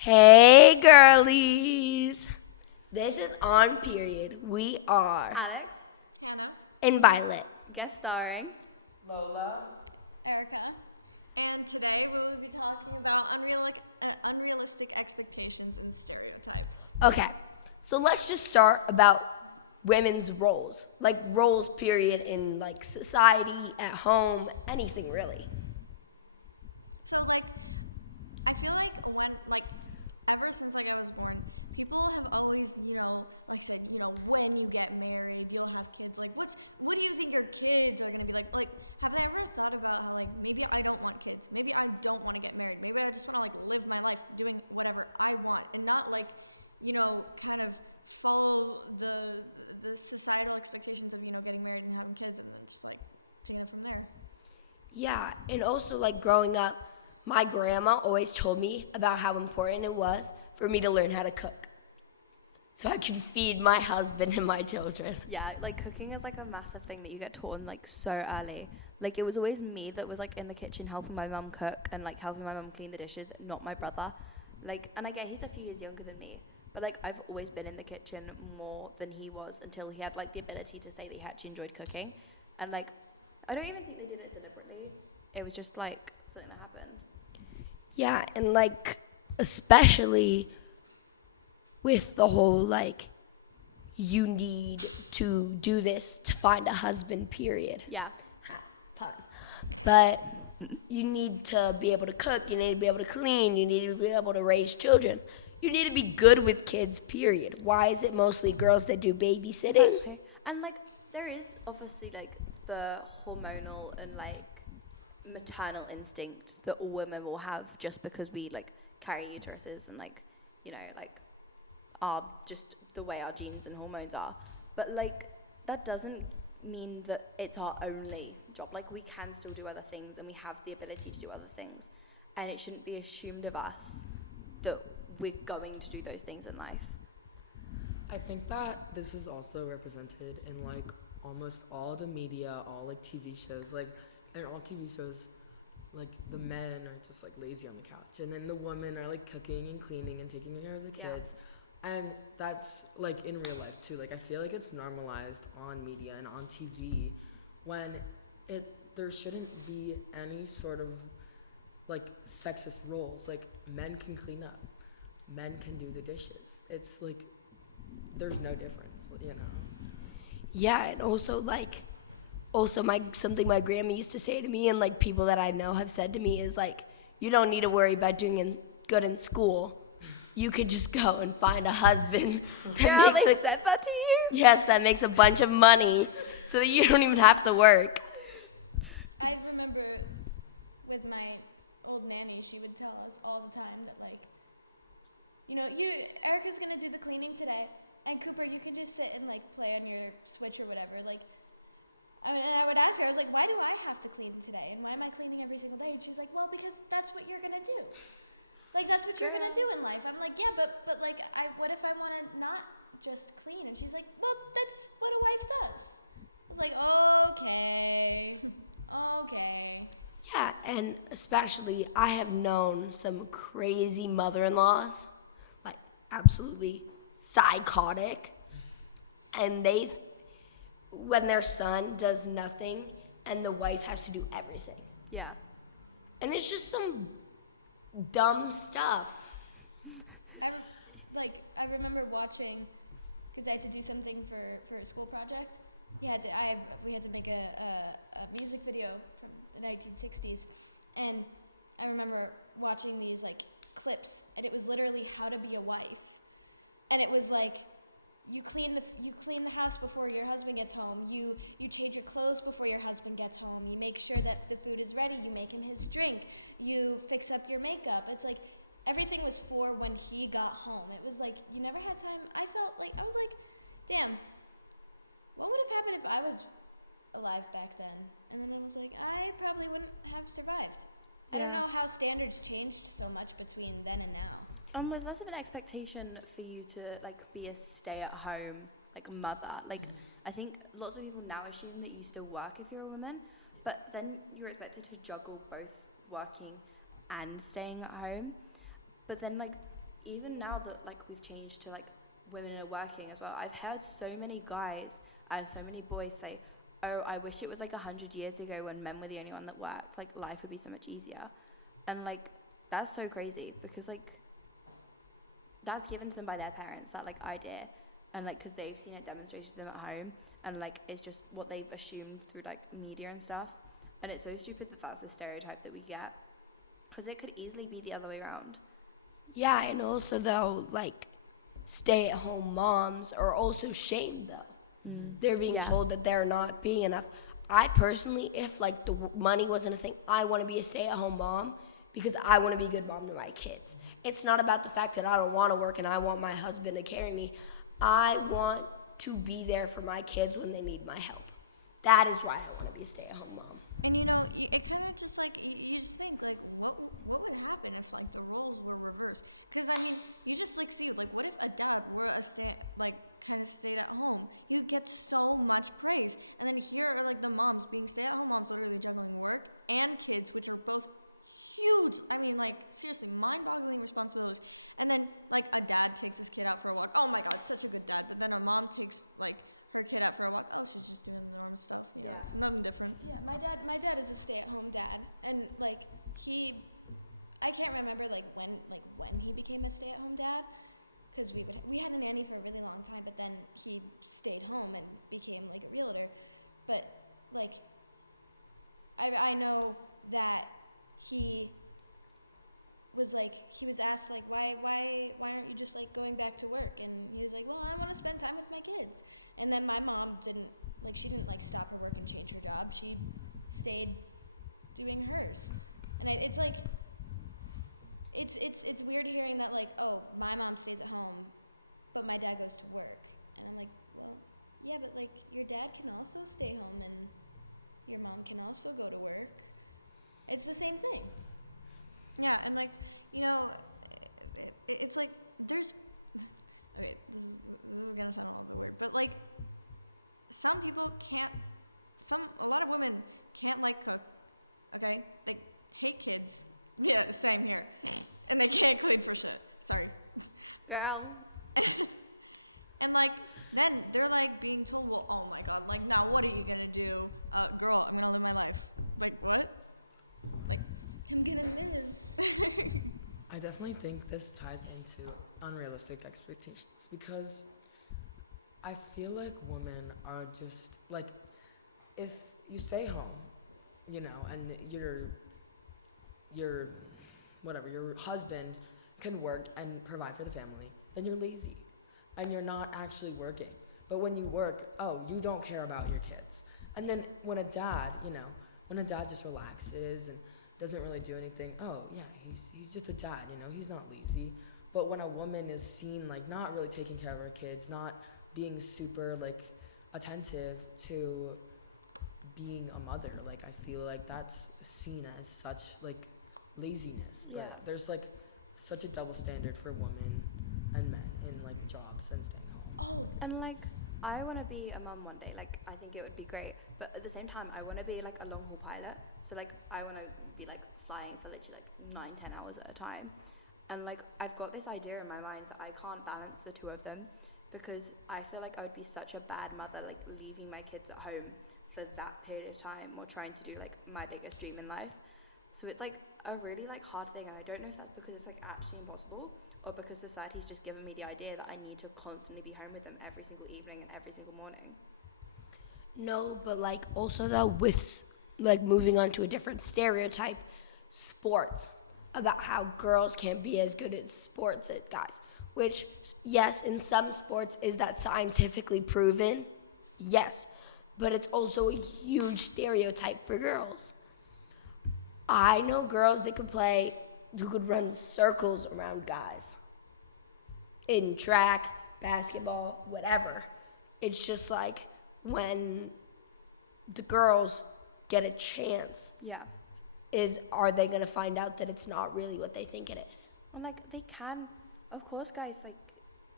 Hey, girlies. This is On Period. We are Alex, in Violet. guest starring. Lola. Erica, and today we will be talking about unrealistic expectations and stereotypes. Okay, so let's just start about women's roles. Like roles, period, in like society, at home, anything really. So, I feel like ever since I was born, people have always, said, when you get married, you don't have kids. Like, what do you think your kids are going to be like? Have I ever thought about, maybe I don't want kids. Maybe I don't want to get married. Maybe I just want to live my life doing whatever I want and not, kind of follow the societal expectations of, getting married and having kids and just, doing from there. Yeah, and also like growing up, my grandma always told me about how important it was for me to learn how to cook so I could feed my husband and my children. Yeah, like cooking is like a massive thing that you get taught in like so early. Like it was always me that was like in the kitchen helping my mum cook and like helping my mum clean the dishes, not my brother. Like, and I get he's a few years younger than me, but like I've always been in the kitchen more than he was until he had like the ability to say that he actually enjoyed cooking. And like, I don't even think they did it deliberately. It was just like something that happened. Yeah, and like especially with the whole like you need to do this to find a husband, period. Yeah. Pun. But you need to be able to cook, you need to be able to clean, you need to be able to raise children. You need to be good with kids, period. Why is it mostly girls that do babysitting? Exactly. And like there is obviously like the hormonal and like maternal instinct that all women will have just because we like carry uteruses and like like are just the way our genes and hormones are, but like that doesn't mean that it's our only job. Like we can still do other things and we have the ability to do other things, and it shouldn't be assumed of us that we're going to do those things in life. I think that this is also represented in like almost all the media, all like TV shows. Like in all TV shows, like the men are just like lazy on the couch, and then the women are like cooking and cleaning and taking care of the kids. And that's like in real life too. Like I feel like it's normalized on media and on TV when there shouldn't be any sort of like sexist roles. Like men can clean up, men can do the dishes. It's like there's no difference, Yeah, and also something my grandma used to say to me and like people that I know have said to me is like, you don't need to worry about doing good in school. You could just go and find a husband Said that to you? yes, that makes a bunch of money so that you don't even have to work. I remember with my old nanny, she would tell us all the time that, Erica's gonna do the cleaning today, and Cooper, you can just sit and play on your Switch or whatever. And I would ask her, I was like, why do I have to clean today, and why am I cleaning every single day? And she's like, well, because that's what you're gonna do. That's what you're gonna do in life. I'm like, yeah, but what if I want to not just clean? And she's like, well, that's what a wife does. I was like, okay. Yeah, and especially I have known some crazy mother-in-laws, like absolutely psychotic, and when their son does nothing and the wife has to do everything. Yeah. And it's just some dumb stuff. I remember watching, because I had to do something for a school project. We had to make a music video from the 1960s, and I remember watching these clips, and it was literally how to be a wife, and it was you clean the house before your husband gets home. You change your clothes before your husband gets home. You make sure that the food is ready. You make him his drink. You fix up your makeup. It's everything was for when he got home. It was you never had time. I was damn, what would have happened if I was alive back then? And then I probably wouldn't have survived. Yeah. I don't know how standards changed so much between then and now. There's less of an expectation for you to be a stay-at-home mother. I think lots of people now assume that you still work if you're a woman, but then you're expected to juggle both working and staying at home. But then even now that like we've changed to like women are working as well, I've heard so many guys and so many boys say, oh, I wish it was like 100 years ago when men were the only one that worked, like life would be so much easier. And like that's so crazy because like that's given to them by their parents, that like idea, and like because they've seen it demonstrated to them at home, and like it's just what they've assumed through like media and stuff. And it's so stupid that that's the stereotype that we get, because it could easily be the other way around. Yeah, and also though, like, stay-at-home moms are also shamed though. They're being Yeah. told that they're not being enough. I personally, if like the money wasn't a thing, I want to be a stay-at-home mom because I want to be a good mom to my kids. It's not about the fact that I don't want to work and I want my husband to carry me. I want to be there for my kids when they need my help. That is why I want to be a stay-at-home mom. Yeah. My dad is a stay-at-home dad, and like I can't remember like when he became a stay-at-home dad, because we had a nanny for a really long time, but then he stayed home and became an healer. But like I know that he was like he was asked like why aren't you just like going back to work, and he was like, well, I want to spend time with my kids. And then my mom didn't like stop her work and take her job. She stayed doing hers. And it's like it's weird feeling that like, oh, my mom stays at home, but my dad goes to work. And I'm like, oh, yeah, but like your dad can also stay home and your mom can also go to work. It's the same thing. Yeah, and like, you know, it's like there's but like some people can't, a lot of women can't like cook, okay? They hate kids. Yeah, same here. And they can't cook with it. Sorry. Girl. And like, then you're like being told, well, oh my god, like now what are you gonna do? Grow up and we're like what? I definitely think this ties into unrealistic expectations because I feel like women are just like, if you stay home, you know, and your whatever, your husband can work and provide for the family, then you're lazy and you're not actually working. But when you work, oh, you don't care about your kids. And then when a dad, you know, when a dad just relaxes and doesn't really do anything, oh yeah, he's just a dad, you know, he's not lazy. But when a woman is seen like not really taking care of her kids, not being super like attentive to being a mother, like I feel like that's seen as such like laziness. But Yeah. there's like such a double standard for women and men in like jobs and staying home. And like I want to be a mum one day. Like I think it would be great, but at the same time I want to be like a long haul pilot. So like I want to be like flying for literally like 9-10 hours at a time. And like I've got this idea in my mind that I can't balance the two of them, because I feel like I would be such a bad mother, like leaving my kids at home for that period of time or trying to do like my biggest dream in life. So it's like a really like hard thing, and I don't know if that's because it's like actually impossible or because society's just given me the idea that I need to constantly be home with them every single evening and every single morning. No, but like also though with like moving on to a different stereotype, sports, about how girls can't be as good at sports as guys, which yes, in some sports is that scientifically proven? Yes, but it's also a huge stereotype for girls. I know girls that who could run circles around guys in track, basketball, whatever. It's just like when the girls get a chance, Yeah. are they going to find out that it's not really what they think it is? And like they can, of course, guys, like,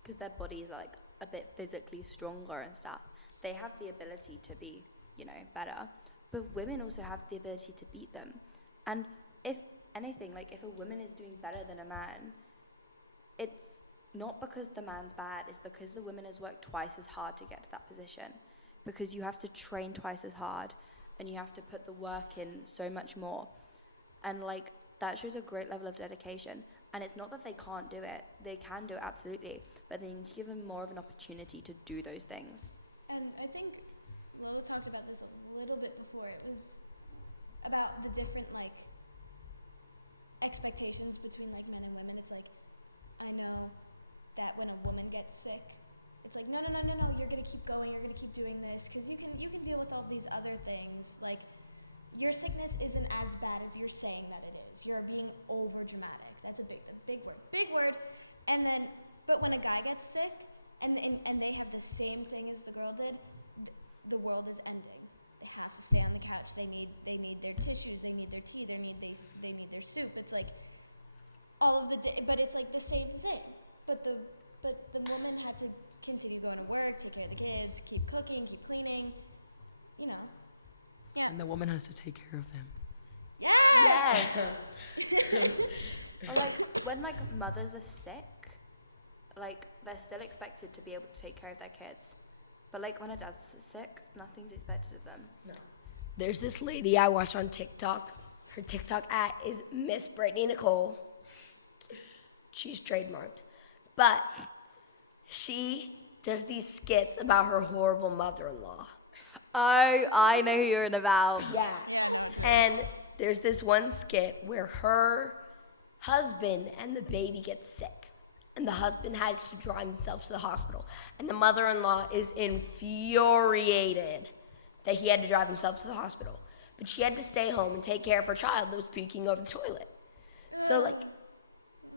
because their bodies are like a bit physically stronger and stuff, they have the ability to be, you know, better. But women also have the ability to beat them. And if anything, like if a woman is doing better than a man, it's not because the man's bad, it's because the woman has worked twice as hard to get to that position. Because you have to train twice as hard and you have to put the work in so much more. And like that shows a great level of dedication. And it's not that they can't do it. They can do it, absolutely. But they need to give them more of an opportunity to do those things. And I think Lolo talked about this a little bit before. It was about the different like expectations between like men and women. It's like, I know that when a woman gets sick, it's like, no, you're gonna keep going, you're gonna keep doing this, because you can deal with all these other things. Like, your sickness isn't as bad as you're saying that it is. You're being over dramatic. That's a big word. And then, but when a guy gets sick, and they have the same thing as the girl did, the world is ending. They have to stay on the couch. They need their tissues. They need their tea. They need their soup. It's like all of the day, but it's like the same thing. But the woman had to continue going to work, take care of the kids, keep cooking, keep cleaning, you know. Yeah. And the woman has to take care of him. Yes. Or like when like mothers are sick, like they're still expected to be able to take care of their kids. But like when a dad's sick, nothing's expected of them. No. There's this lady I watch on TikTok. Her TikTok @ is Miss Brittany Nicole. She's trademarked. But she does these skits about her horrible mother-in-law. Oh, I know who you're in about. Yeah. And there's this one skit where her husband and the baby get sick. And the husband has to drive himself to the hospital. And the mother-in-law is infuriated that he had to drive himself to the hospital. But she had to stay home and take care of her child that was puking over the toilet. So, like,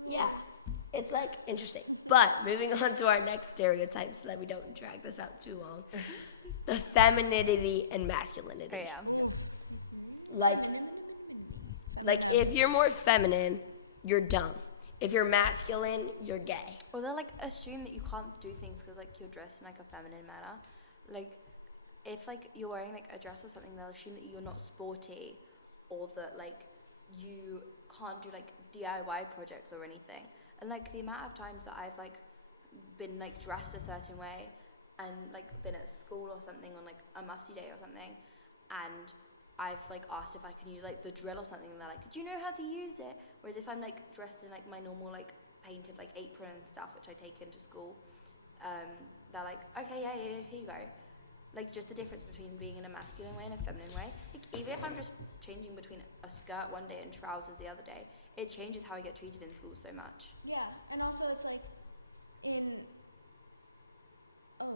yeah, it's, like, interesting. But moving on to our next stereotype so that we don't drag this out too long. The femininity and masculinity. Oh, yeah. Like, if you're more feminine, you're dumb. If you're masculine, you're gay. Or they'll like assume that you can't do things because like you're dressed in like a feminine manner. Like if like you're wearing like a dress or something, they'll assume that you're not sporty, or that like you can't do like DIY projects or anything. And like the amount of times that I've like been like dressed a certain way and like been at school or something on like a mufti day or something, and I've like asked if I can use like the drill or something, and they're like, do you know how to use it? Whereas if I'm like dressed in like my normal like painted like apron and stuff, which I take into school, they're like, okay, yeah, here you go. Like just the difference between being in a masculine way and a feminine way. Like even if I'm just changing between a skirt one day and trousers the other day, it changes how I get treated in school so much. Yeah, and also it's like in. Oh,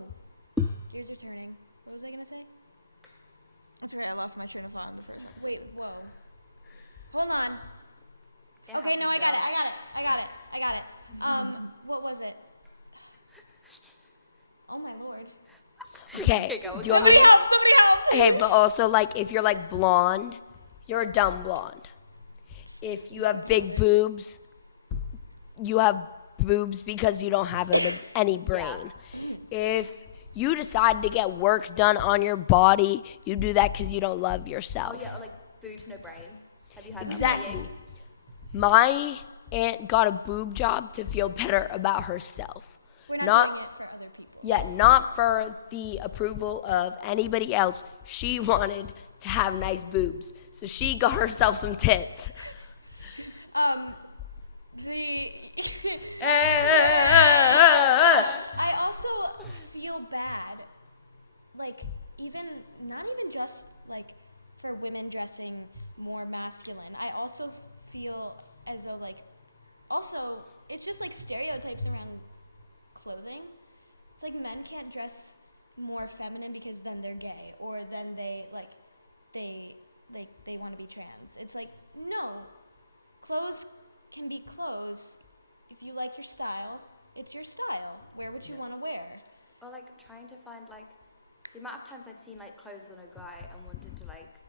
here's the turn. What was I gonna say? That's right, I lost my train of thought. Wait, whoa. Hold on. It Okay, no, happens, I girl. got it. What was it? Oh my lord. Okay, go, do you want me to? Somebody help! Okay, but also, like, if you're, like, blonde, you're a dumb blonde. If you have big boobs, you have boobs because you don't have any brain. If you decide to get work done on your body, you do that because you don't love yourself. Oh yeah, or like boobs, no brain. Have you had Exactly. that? My aunt got a boob job to feel better about herself. We're not Not doing it for other people. Yeah, not for the approval of anybody else. She wanted to have nice boobs. So she got herself some tits. I also feel bad, like not even just like for women dressing more masculine. I also feel as though it's just like stereotypes around clothing. It's like men can't dress more feminine because then they're gay, or then they want to be trans. It's like, no, clothes can be clothes. If you like your style, it's your style. Wear what you want to wear. Or like trying to find like the amount of times I've seen like clothes on a guy and wanted to like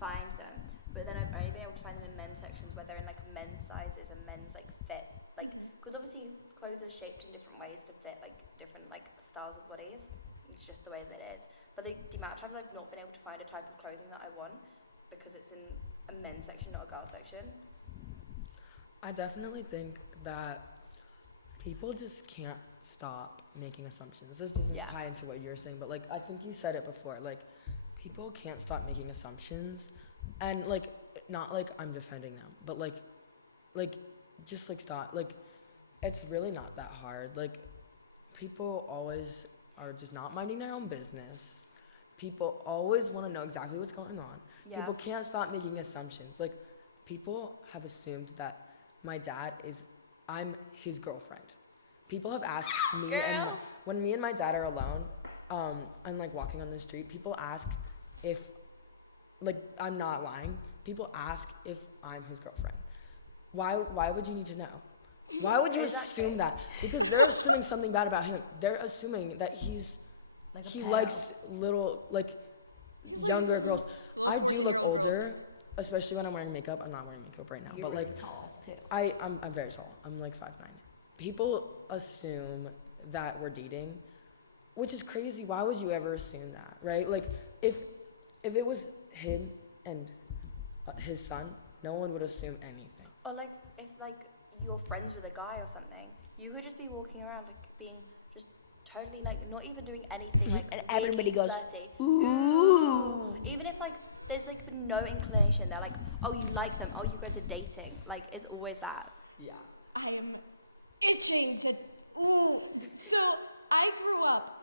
find them, but then I've only been able to find them in men's sections where they're in like men's sizes and men's like fit, like because obviously clothes are shaped in different ways to fit like different like styles of bodies. It's just the way that it is. But the amount of times I've not been able to find a type of clothing that I want because it's in a men's section, not a girls section. I definitely think that people just can't stop making assumptions. This doesn't Yeah. tie into what you're saying, but like I think you said it before. Like people can't stop making assumptions, and like not like I'm defending them, but like just like stop. Like it's really not that hard. Like people always are just not minding their own business. People always want to know exactly what's going on. Yeah. People can't stop making assumptions. Like people have assumed that my dad is I'm his girlfriend. People have asked me and when me and my dad are alone, and like walking on the street, people ask if, like I'm not lying. People ask if I'm his girlfriend. Why would you need to know? Why would you assume that? Because they're assuming something bad about him. They're assuming that Like a he pedo. likes little like younger girls. I do look older, especially when I'm wearing makeup. I'm not wearing makeup right now, You're but really like tall too. I'm very tall. I'm like 5'9". People assume that we're dating, which is crazy. Why would you ever assume that, right? Like if it was him and his son, no one would assume anything. Or like if like you're friends with a guy or something, you could just be walking around like being just totally like not even doing anything like And everybody weirdly goes, flirty. ooh. Even if like there's like been no inclination, they're like, oh you like them, oh you guys are dating. Like it's always that. Yeah. I am itching to. Ooh. So I grew up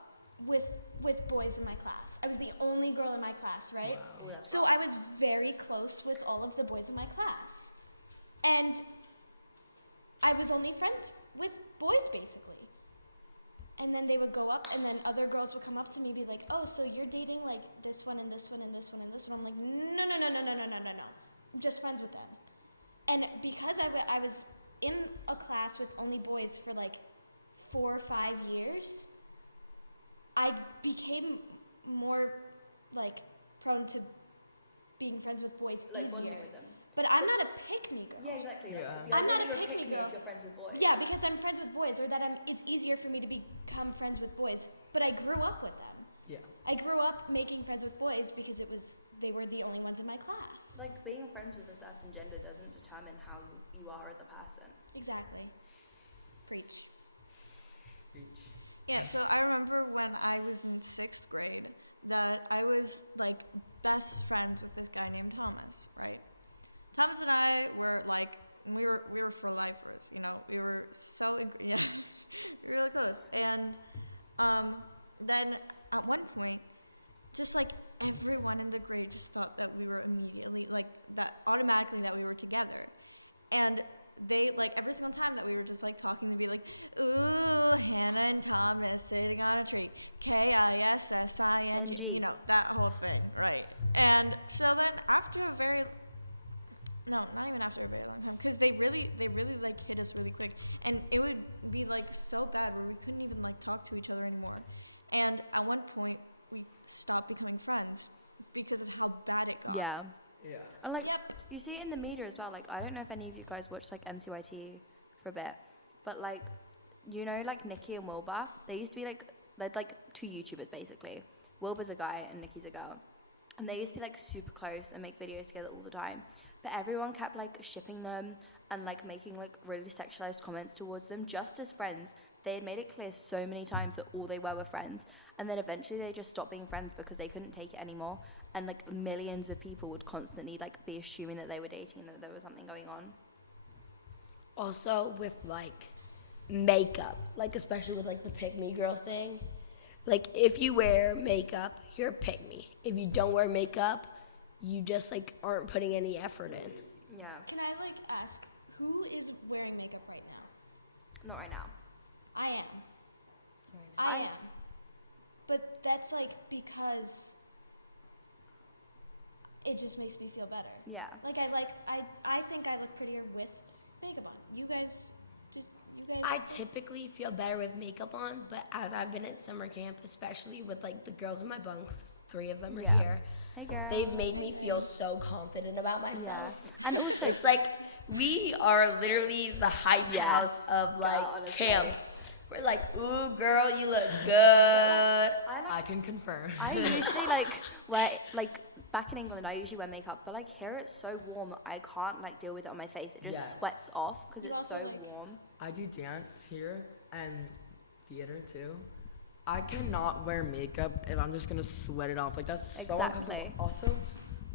with boys in my class. I was the only girl in my class, right? Wow. Oh that's So rough. I was very close with all of the boys in my class, and I was only friends with boys basically. And then they would go up, and then other girls would come up to me and be like, "Oh, so you're dating like this one and this one and this one and this one?" I'm like, "No, no, no, no, no, no, no, no, no. I'm just friends with them." And because I was in a class with only boys for like 4 or 5 years, I became more like prone to being friends with boys Like easier. bonding with them. But I'm not a pick-me girl. Yeah, exactly. Yeah. Like, the I'm idea not that you're a a pick-me pick-me if girl. you're friends with boys. Yeah, because I'm friends with boys, or that it's easier for me to become friends with boys. But I grew up with them. Yeah. I grew up making friends with boys because they were the only ones in my class. Like being friends with a certain gender doesn't determine how you are as a person. Exactly. Preach. Preach. Yeah, so I remember when I was in 6th grade that I was like best friends with this guy named Thomas, right? Thomas and I were like, we were for life, you know, we were so, you know, we were close. And then at one point, just like everyone in the grade just thought that we were immediately, like, that automatically that we were together. And they, like, every single time that we were just like talking, we'd be like, ooh, Hannah and Thomas sitting on a tree. K-I-S-S-I-N. NG. You know, that whole thing, right. And so then after a very, no, not even after a very long time, because they really like finished really quick. And it would be like so bad, we couldn't even like talk to each other anymore. And at one point, we stopped becoming friends because of how bad it got. Yeah. Yeah. And like you see it in the media as well. Like I don't know if any of you guys watched like MCYT for a bit, but like you know like Nikki and Wilbur, they used to be like they're like two YouTubers basically. Wilbur's a guy and Nikki's a girl, and they used to be like super close and make videos together all the time. But everyone kept like shipping them and like making like really sexualized comments towards them just as friends. They had made it clear so many times that all they were friends, and then eventually they just stopped being friends because they couldn't take it anymore. And like millions of people would constantly like be assuming that they were dating and that there was something going on. Also with like makeup, like especially with like the pick me girl thing. Like if you wear makeup, you're a pick me. If you don't wear makeup, you just like aren't putting any effort in. Yeah, Can I like ask who is wearing makeup right now? not right now. I am. I- I am. But that's like because it just makes me feel better. Yeah. Like I think I look prettier with makeup on. You guys. I typically feel better with makeup on, but as I've been at summer camp, especially with like the girls in my bunk, 3 of them are Yeah. here, Hey girl. they've made me feel so confident about myself. Yeah, and also It's like we are literally the hype Yeah. house of like honestly. camp. We're like, ooh, girl, you look good. I can confirm. I usually like wear like back in England. I usually wear makeup, but like here it's so warm that I can't like deal with it on my face. It just Yes. sweats off because it's so warm. I do dance here and theater too. I cannot wear makeup if I'm just gonna sweat it off. Like that's so uncomfortable. Exactly. Also,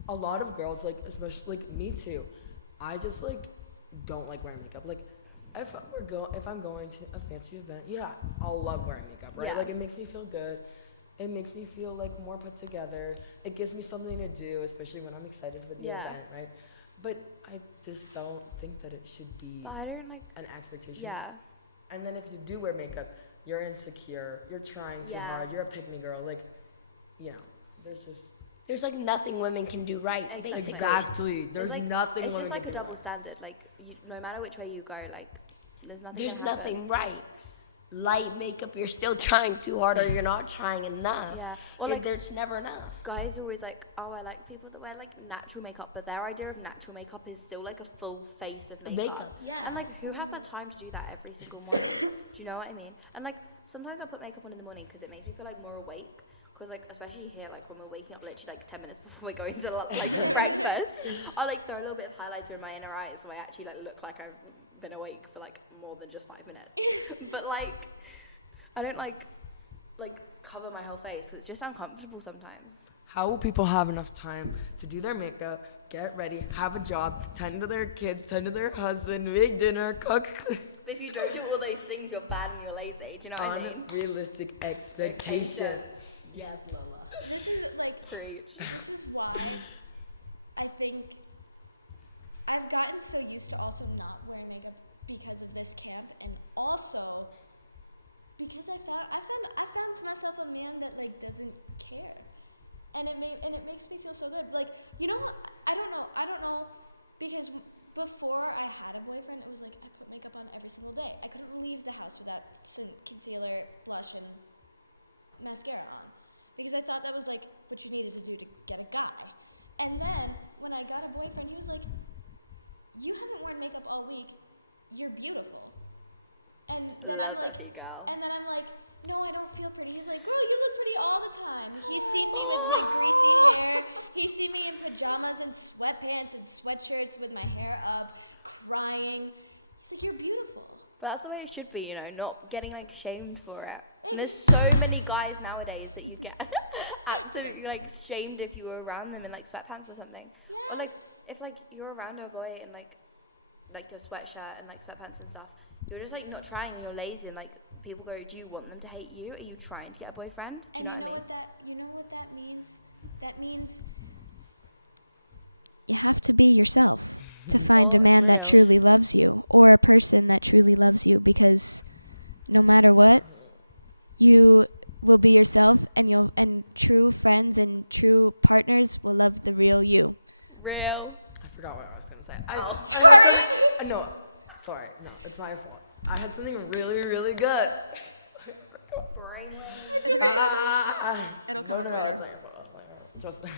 a lot of girls, like especially like me too, I just like don't like wearing makeup. Like if I'm going to a fancy event, yeah, I'll love wearing makeup, right? Yeah. Like it makes me feel good. It makes me feel like more put together. It gives me something to do, especially when I'm excited for the Yeah. event, right? But I just don't think that it should be But I don't like. an expectation. Yeah. And then if you do wear makeup, you're insecure, you're trying too Yeah. hard, you're a pick me girl. Like, you know, there's just There's like nothing women can do right. Exactly. Basically. exactly. There's like, nothing. It's women just like can a do double right. standard. Like no matter which way you go, like there's nothing. There's gonna happen. nothing right. Light makeup, you're still trying too hard or you're not trying enough. Yeah. Or It- like there's never enough. guys are always like, oh, I like people that wear like natural makeup, but their idea of natural makeup is still like a full face of makeup. Makeup, yeah. And like, who has that time to do that every single morning? Do you know what I mean? And like, sometimes I put makeup on in the morning because it makes me feel like more awake. Because like, especially here, like when we're waking up literally like 10 minutes before we're going to like breakfast, I'll like throw a little bit of highlighter in my inner eyes so I actually like look like I've been awake for like more than just 5 minutes. But like, I don't like cover my whole face because it's just uncomfortable sometimes. How will people have enough time to do their makeup, get ready, have a job, tend to their kids, tend to their husband, make dinner, cook? But if you don't do all those things, you're bad and you're lazy. Do you know what I mean? Unrealistic expectations. Yes, Mama. Preach. Why I think I've gotten so used to also not wearing makeup because of this camp, and also because I thought myself a man that like doesn't care, and it makes me feel so good. Like I don't know because before I had a boyfriend, it was like I put makeup on every single day. I couldn't leave the house without concealer, blush, and mascara on. Because I thought that was like what you needed to get by. And then when I got a boyfriend, he was like, "You haven't worn makeup all week. You're beautiful." And Love that for you, girl. And then I'm like, "No, I don't feel pretty." He's like, "Bro, you look pretty all the time. You see me in greasy hair. You see me in pajamas and sweatpants and sweatshirts with my hair up, crying. He's like, you're beautiful." But that's the way it should be, you know, not getting like shamed for it. And there's so many guys nowadays that you get absolutely like shamed if you were around them in like sweatpants or something. Or like if like you're around a boy in like your sweatshirt and like sweatpants and stuff, you're just like not trying and you're lazy and like people go, do you want them to hate you? Are you trying to get a boyfriend? Do you know what I mean? You know what that means? That means For real. Real. I forgot what I was gonna say. Oh. I had something. No, sorry, no, it's not your fault. I had something really, really good. Brainwave. No, it's not your fault. It's not your fault. Just. I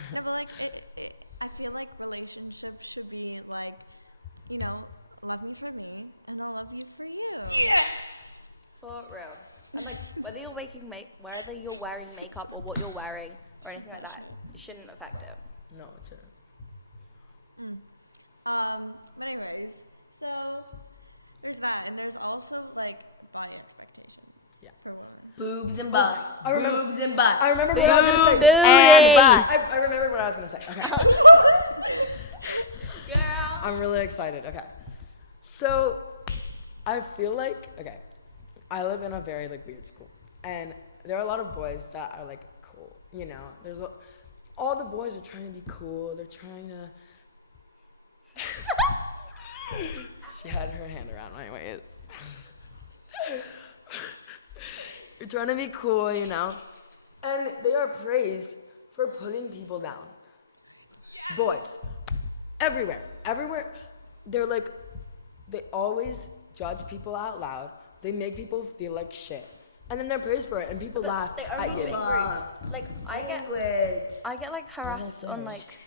feel like relationships should be like, love you for me and I love you for you. For real. And like whether you're wearing makeup or what you're wearing or anything like that, it shouldn't affect it. No, it shouldn't. Anyways, so there's that, and there's also like body expectations. Yeah. Boobs and butt. I remember- Boobs and butt. I remember what I was gonna Boobs say. and butt. I remembered what I was gonna say. Okay. Girl. I'm really excited. Okay. So, I feel like, okay, I live in a very like weird school, and there are a lot of boys that are like cool. You know, all the boys are trying to be cool. They're trying to. She had her hand around my waist. You're trying to be cool, you know, and they are praised for putting people down. Boys, everywhere, they're like, they always judge people out loud. They make people feel like shit, and then they're praised for it, and people laugh They at only do it you. in groups. Like I get like harassed on like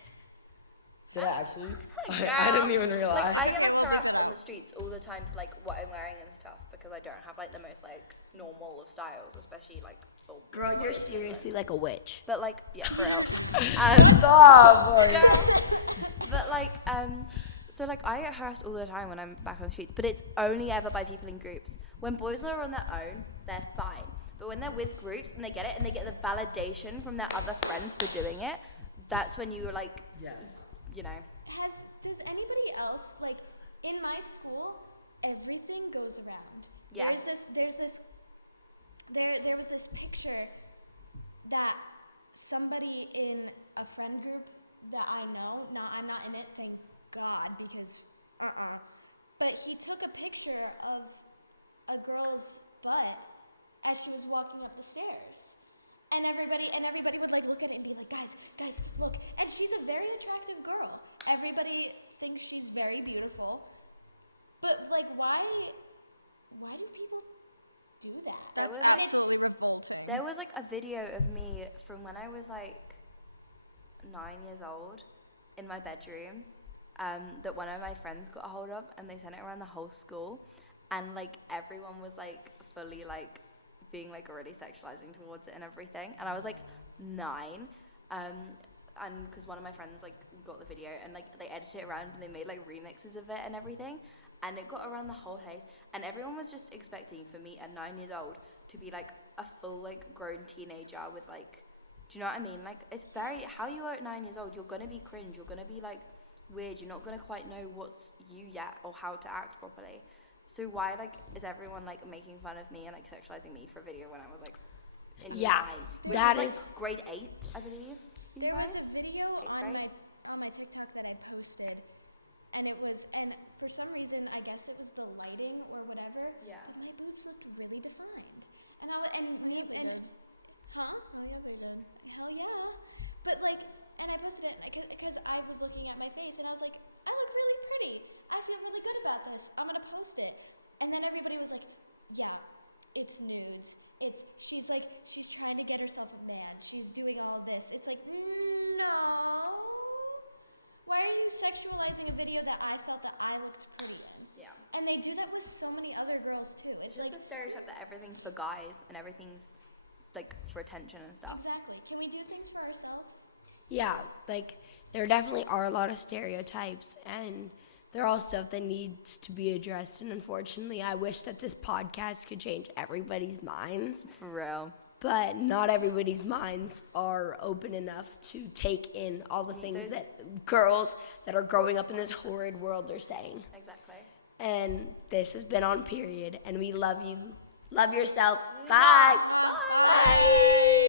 Did I actually? I didn't even realize. Like, I get like harassed on the streets all the time for like what I'm wearing and stuff because I don't have like the most like normal of styles, especially like. Girl, you're seriously like a witch. But like, yeah, for real. Stop, Lori. Girl. But like, so like I get harassed all the time when I'm back on the streets, but it's only ever by people in groups. When boys are on their own, they're fine. But when they're with groups and they get it and they get the validation from their other friends for doing it, that's when you're like, Yes. you know. Does anybody else, like, in my school, everything goes around. Yeah. There was this picture that somebody in a friend group that I know, I'm not in it, thank God, because, but he took a picture of a girl's butt as she was walking up the stairs. And everybody would like look at it and be like, guys, look. And she's a very attractive girl. Everybody thinks she's very beautiful. But like, why do people do that? There was like a video of me from when I was like 9 years old in my bedroom that one of my friends got a hold of, and they sent it around the whole school, and like everyone was like fully like being like already sexualizing towards it and everything, and I was like 9, and because one of my friends like got the video and like they edited it around and they made like remixes of it and everything, and it got around the whole place, and everyone was just expecting for me at 9 years old to be like a full like grown teenager with like, do you know what I mean? Like, it's very, how you are at 9 years old, you're gonna be cringe, you're gonna be like weird, you're not gonna quite know what's you yet or how to act properly. So why like is everyone like making fun of me and like sexualizing me for a video when I was like in year 9, which that was like is grade 8, I believe, for you There guys. was a video 8th grade. on my TikTok that I posted, and for some reason, I guess it was the lighting or whatever. Yeah. My boobs looked really defined, and hell yeah. But like, and I posted it because I was looking at my face, and I was like, I look really pretty. I feel really good about this. I'm gonna post it, and then everybody was like, yeah, it's news. She's trying to get herself a man. She's doing all this. It's like, no. Why are you sexualizing a video that I felt that I looked pretty in? Yeah. And they do that with so many other girls too. It's just the stereotype that everything's for guys and everything's like for attention and stuff. Exactly. Can we do things for ourselves? Yeah, like there definitely are a lot of stereotypes, and they're all stuff that needs to be addressed. And unfortunately, I wish that this podcast could change everybody's minds, For real. but not everybody's minds are open enough to take in all the things those- that girls that are growing up in this horrid world are saying. Exactly. And this has been On Period, and we love you. Love yourself. Bye. Bye. Bye.